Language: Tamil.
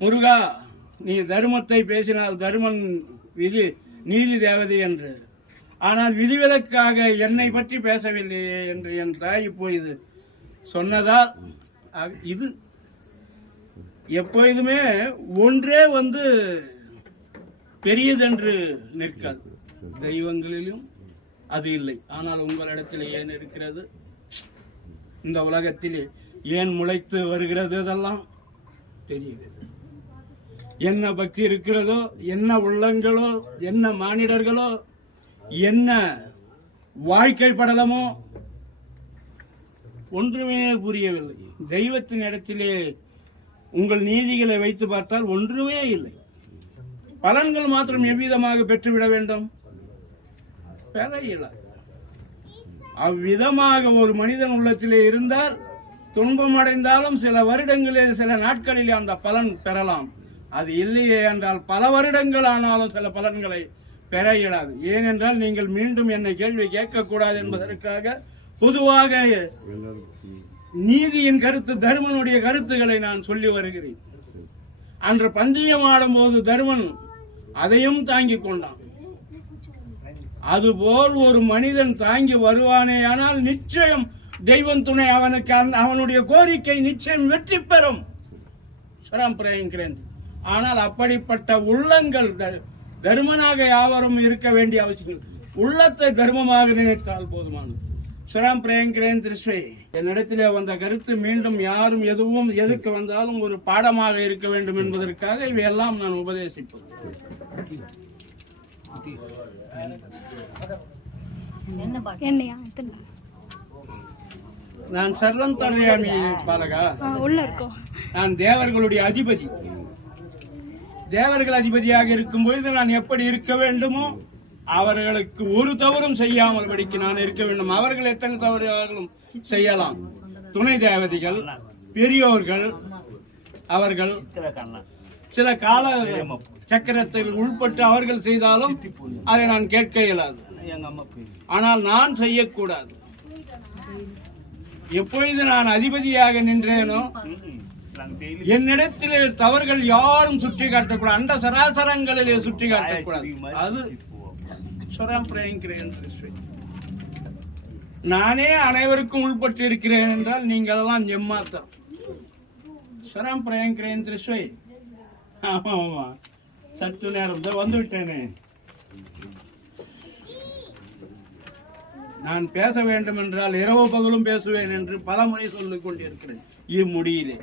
முருகா, நீ தர்மத்தை பேசினால் தர்மன் நீதி தேவதை என்று, ஆனால் விதிவிலக்காக என்னை பற்றி பேசவில்லையே என்று என் தாய் இப்போது சொன்னதால் இது எப்பொழுதுமே ஒன்றே பெரியதென்று நிற்காது. தெய்வங்களிலும் அது இல்லை. ஆனால் உங்களிடத்தில் ஏன் இருக்கிறது? இந்த உலகத்திலே ஏன் முளைத்து வருகிறது? அதெல்லாம் தெரிகிறது. என்ன பக்தி இருக்கிறதோ, என்ன உள்ளங்களோ, என்ன மானிடர்களோ, என்ன வாழ்க்கை படலமோ ஒன்றுமே புரியவில்லை. தெய்வத்தின் இடத்திலே உங்கள் நீதிகளை வைத்து பார்த்தால் ஒன்றுமே இல்லை. பலன்கள் மாத்திரம் எவ்விதமாக பெற்றுவிட வேண்டும்? பெற இயலாது. அவ்விதமாக ஒரு மனிதன் உள்ளத்திலே இருந்தால் துன்பம் அடைந்தாலும் சில வருடங்களில் சில நாட்களிலே அந்த பலன் பெறலாம். அது இல்லையே என்றால் பல வருடங்கள் ஆனாலும் சில பலன்களை பெற இயலாது. ஏனென்றால் நீங்கள் மீண்டும் என்னை கேள்வி கேட்கக்கூடாது என்பதற்காக பொதுவாக நீதியின் கருத்து, தர்மனுடைய கருத்துக்களை நான் சொல்லி வருகிறேன். அன்று பந்தயம் ஆடும் போது தர்மன் அதையும் தாங்கிக் கொண்டான். அதுபோல் ஒரு மனிதன் தாங்கி வருவானேயானால் நிச்சயம் தெய்வம் துணை அவனுக்கு, அவனுடைய கோரிக்கை நிச்சயம் வெற்றி பெறும். ஆனால் அப்படிப்பட்ட உள்ளங்கள் தர்மனாக யாவரும் இருக்க வேண்டிய அவசியம். உள்ளத்தை தர்மமாக நினைத்தால் போதுமானது. ஸ்வரம் பிரயங்கிறேன் திருஸ்வை. என்னிடத்திலே வந்த கருத்து மீண்டும் யாரும் எதுக்கு வந்தாலும் ஒரு பாடமாக இருக்க வேண்டும் என்பதற்காக இவையெல்லாம் நான் உபதேசிப்பது. நான் சர்வம் தரையாமி பாலகா. நான் தேவர்களுடைய அதிபதி. தேவர்கள் அதிபதியாக இருக்கும் பொழுது நான் எப்படி இருக்க வேண்டுமோ அவர்களுக்கு ஒரு தவறும் செய்யாமல் படிக்க நான் இருக்க வேண்டும். அவர்கள் எத்தனை தவறுகளும் செய்யலாம். துணை தேவதைகள், பெரியோர்கள், அவர்கள் சில கால சக்கரத்தில் உள்பட்டு அவர்கள் செய்தாலும் அதை நான் கேட்க இயலாது. ஆனால் நான் செய்யக்கூடாது. எப்பொழுது நான் அதிபதியாக நின்றேனோ என்னிடத்திலே தவறுகள் யாரும் சுற்றி காட்டக்கூடாது. அண்ட சராசரங்களிலே சுற்றி காட்டக்கூடாது. அது நானே அனைவருக்கும் உள்பட்டு இருக்கிறேன் என்றால் நீங்கள் எல்லாம் எம்மாத்தம். ஸ்வரம் பிரயங்கிறேன் திருஸ்வை. ஆமா, சற்று நேரம் வந்து விட்டேனே. நான் பேச வேண்டும் என்றால் இரவு பகலும் பேசுவேன் என்று பல முறை சொல்லிக் கொண்டிருக்கிறேன். இம்முடியிலே